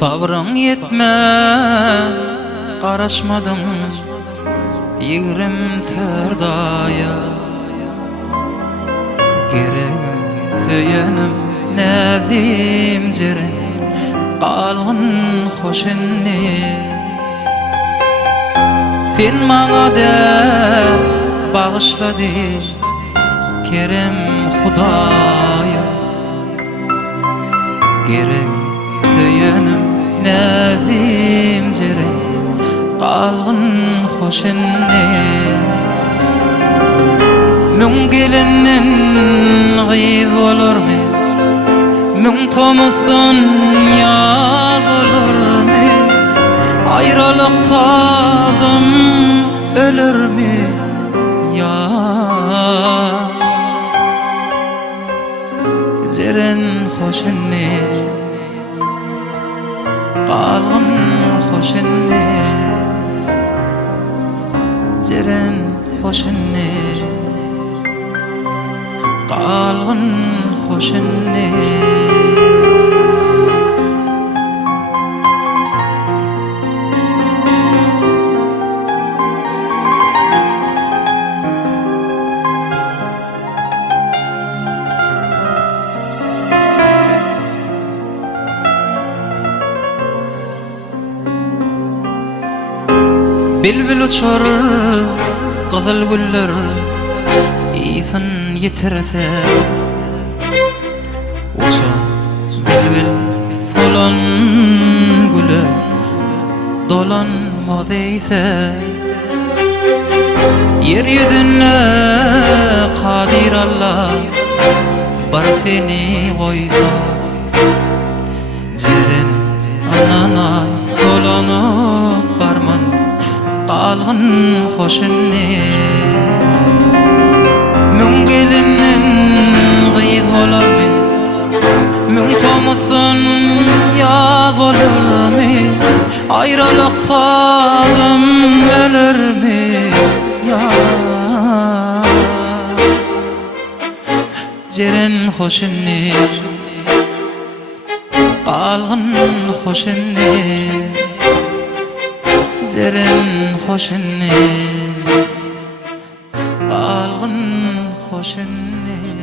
Sabrın yetme, qaraşmadım Yigrim tırdaya Geregim söyyenim Näzim jerin Qalgın hoşinni Sen maňa däp bağışlady Kerem Hudaya Geregim söyyenim Näzim jerin Qalgın hoşinni Müň gelinin gyz bolarmy Müň tomusun ýaz bolarmy Aýralyk sazym ölürmi ya Jeren hoşinni Qalgın hoşinni Jeren hoşinni Qalgın hoşinni Bilbil uçar, qızıl güller İsin yitirse Uça bilbil solan gülü Dolanmaz ise Yeryüzüne kadir Allah Bar seni koysa Jeren ananay dolanıp barman Qalgın hoşinni Müň gelinin gyz bolarmy Müň tomusun ýaz bolarmy Aýralyk sazym ölürmi ya Jeren hoşinni Qalgın hoşinni Jeren hoşinni Qalgın hoşinni